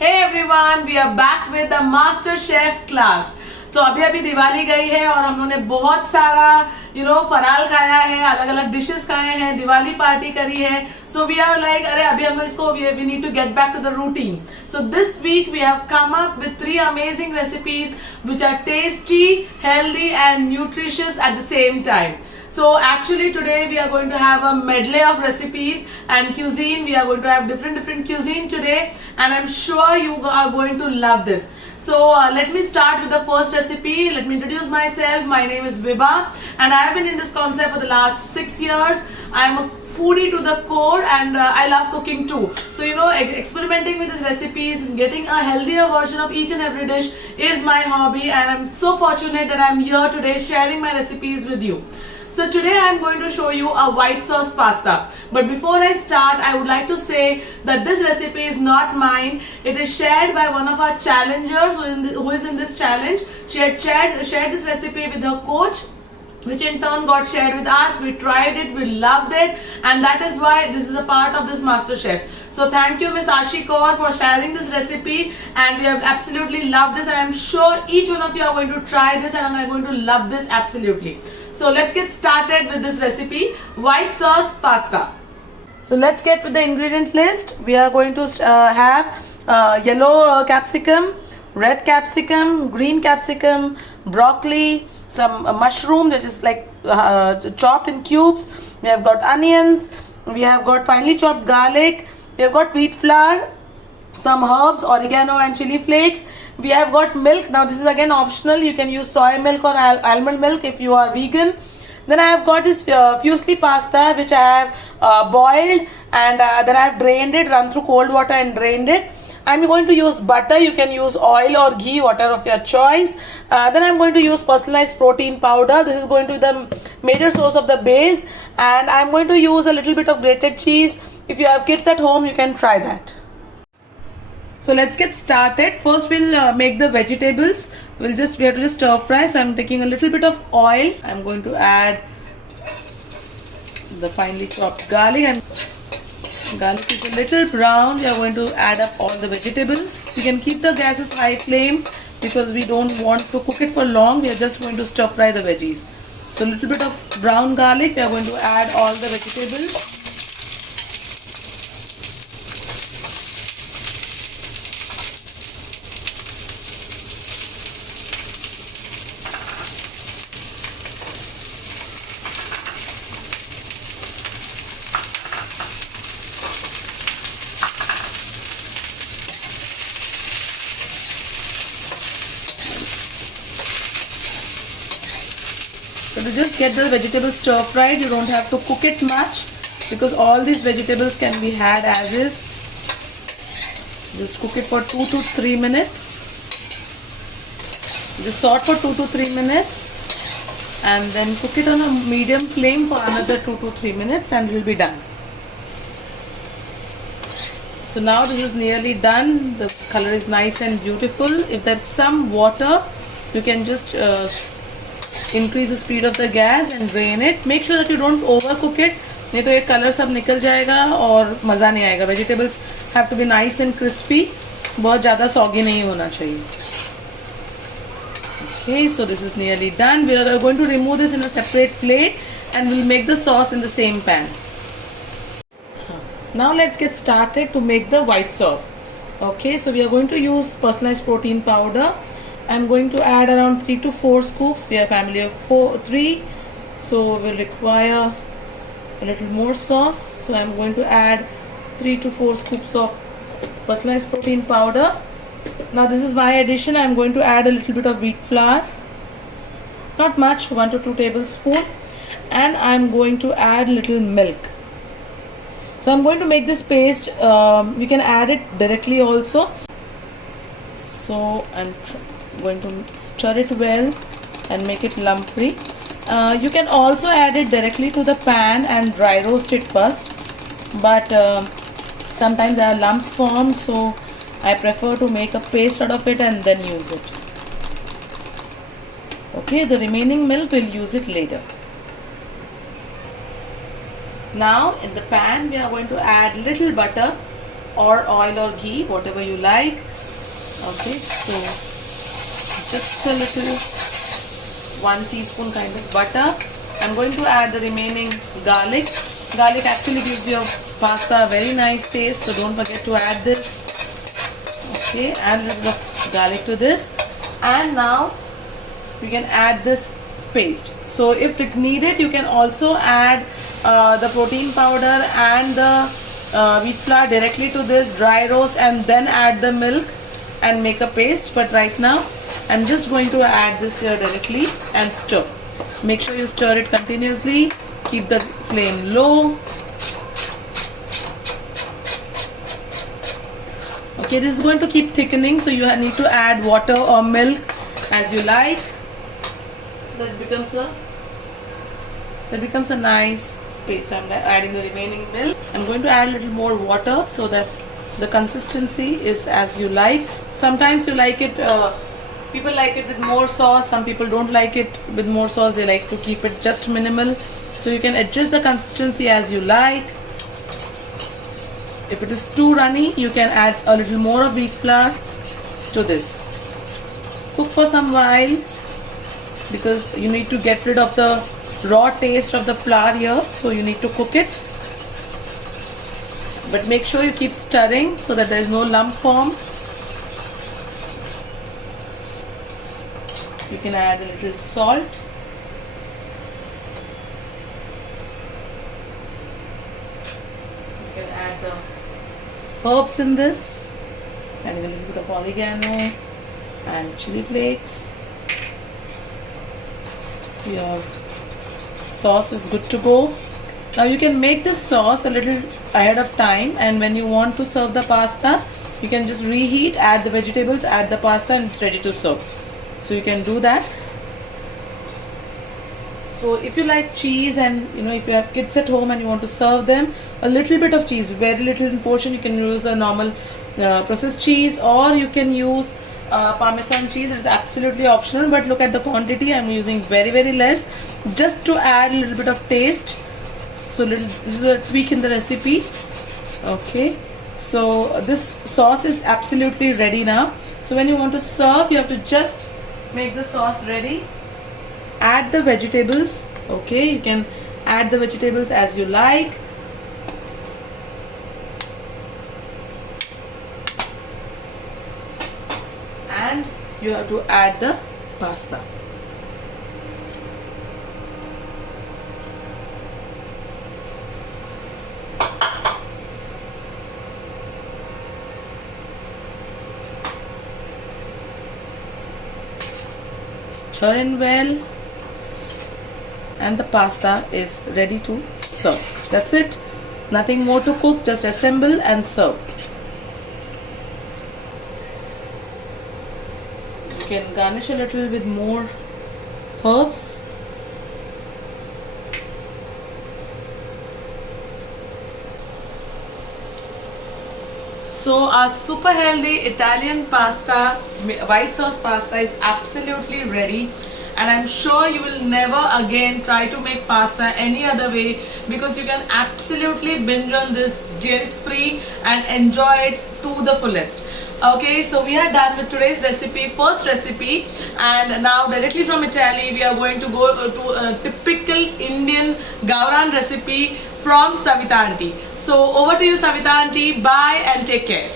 Hey everyone, we are back with the Master Chef class. तो अभी दिवाली गई है और हम लोगों ने बहुत सारा फराल खाया है, अलग अलग डिशेस खाए हैं, दिवाली पार्टी करी है. सो वी आर लाइक अरे अभी हम लोग इसको we need to get back to the routine. So this week we have come up with 3 amazing recipes which are tasty, healthy and nutritious at the same time. So actually today we are going to have a medley of recipes and cuisine. We are going to have different cuisine today and I'm sure you are going to love this. So let me start with the first recipe. Let me introduce myself. My name is Vibha and I have been in this concept for the last 6 years. I am a foodie to the core and I love cooking too. So experimenting with these recipes, getting a healthier version of each and every dish is my hobby and I'm so fortunate that I'm here today sharing my recipes with you. So today I am going to show you a white sauce pasta. But before I start, I would like to say that this recipe is not mine. It is shared by one of our challengers who is in this challenge. She had shared this recipe with her coach, which in turn got shared with us. We tried it, we loved it, and that is why this is a part of this Master Chef. So thank you Miss Ashi Kaur for sharing this recipe and we have absolutely loved this and I am sure each one of you are going to try this and are going to love this absolutely. So let's get started with this recipe, white sauce pasta. So let's get with the ingredient list. We are going to have yellow capsicum, red capsicum, green capsicum, broccoli, some mushroom that is like chopped in cubes. We have got onions, we have got finely chopped garlic, we have got wheat flour, some herbs, oregano and chili flakes. We have got milk. Now this is again optional. You can use soy milk or almond milk if you are vegan. Then I have got this fusilli pasta which I have boiled and then I have drained it, run through cold water and drained it. I'm going to use butter. You can use oil or ghee, whatever of your choice. Then I'm going to use personalized protein powder. This is going to be the major source of the base. And I'm going to use a little bit of grated cheese. If you have kids at home, you can try that. So let's get started. First we'll make the vegetables. We have to just stir fry. So I'm taking a little bit of oil. I'm going to add the finely chopped garlic and garlic is a little brown. We are going to add up all the vegetables. You can keep the gases high flame because we don't want to cook it for long. We are just going to stir fry the veggies. So a little bit of brown garlic. We are going to add all the vegetables. So to just get the vegetables stir fried, you don't have to cook it much because all these vegetables can be had as is. Just cook it for 2 to 3 minutes. Just saute for 2 to 3 minutes and then cook it on a medium flame for another 2 to 3 minutes and it will be done. So now this is nearly done. The color is nice and beautiful. If there's some water, you can just increase the speed of the gas and drain it. Make sure that you don't overcook it, नहीं तो ये colour सब निकल जाएगा और मज़ा नहीं आएगा. Vegetables have to be nice and crispy. बहुत ज़्यादा soggy नहीं होना चाहिए. Okay, so this is nearly done. We are going to remove this in a separate plate and we'll make the sauce in the same pan. Now let's get started to make the white sauce. Okay, so we are going to use personalized protein powder. I'm going to add around 3 to 4 scoops. We are a family of 3, so we'll require a little more sauce. So I'm going to add 3 to 4 scoops of personalized protein powder. Now this is my addition. I'm going to add a little bit of wheat flour, not much, 1 to 2 tablespoons, and I'm going to add little milk. So I'm going to make this paste. We can add it directly also. So I'm going to stir it well and make it lump free. You can also add it directly to the pan and dry roast it first, but sometimes there are lumps formed, so I prefer to make a paste out of it and then use it. Okay, the remaining milk we'll use it later. Now in the pan we are going to add little butter or oil or ghee, whatever you like. Okay, so just a little 1 teaspoon kind of butter. I'm going to add the remaining garlic. Garlic actually gives your pasta a very nice taste, so don't forget to add this. Okay, add a little of garlic to this, and now you can add this paste. So if it needed, you can also add the protein powder and the wheat flour directly to this, dry roast, and then add the milk and make a paste. But right now I'm just going to add this here directly and stir. Make sure you stir it continuously. Keep the flame low. Okay, this is going to keep thickening, so you need to add water or milk as you like, so that it becomes a nice paste. So I'm adding the remaining milk. I'm going to add a little more water so that the consistency is as you like. Sometimes you like it, people like it with more sauce, some people don't like it with more sauce, they like to keep it just minimal. So you can adjust the consistency as you like. If it is too runny, you can add a little more of wheat flour to this. Cook for some while, because you need to get rid of the raw taste of the flour here, so you need to cook it. But make sure you keep stirring so that there is no lump form. You can add a little salt. You can add the herbs in this, adding a little bit of oregano and chili flakes. So your sauce is good to go. Now you can make this sauce a little ahead of time, and when you want to serve the pasta, you can just reheat, add the vegetables, add the pasta, and it's ready to serve. So you can do that. So if you like cheese, and if you have kids at home and you want to serve them, a little bit of cheese, very little in portion, you can use the normal processed cheese, or you can use Parmesan cheese. It's absolutely optional, but look at the quantity. I'm using very, very less, just to add a little bit of taste. So this is a tweak in the recipe. Okay, so this sauce is absolutely ready now. So when you want to serve, you have to just make the sauce ready. Add the vegetables. Okay, you can add the vegetables as you like. And you have to add the pasta. Stir in well, and the pasta is ready to serve. That's it. Nothing more to cook, just assemble and serve. You can garnish a little with more herbs. So our super healthy Italian pasta, white sauce pasta, is absolutely ready, and I'm sure you will never again try to make pasta any other way, because you can absolutely binge on this guilt-free and enjoy it to the fullest. Okay, so we are done with today's recipe, first recipe, and now directly from Italy we are going to go to a typical Indian Gauran recipe from Savita Aunty. So over to you, Savita Aunty. Bye and take care.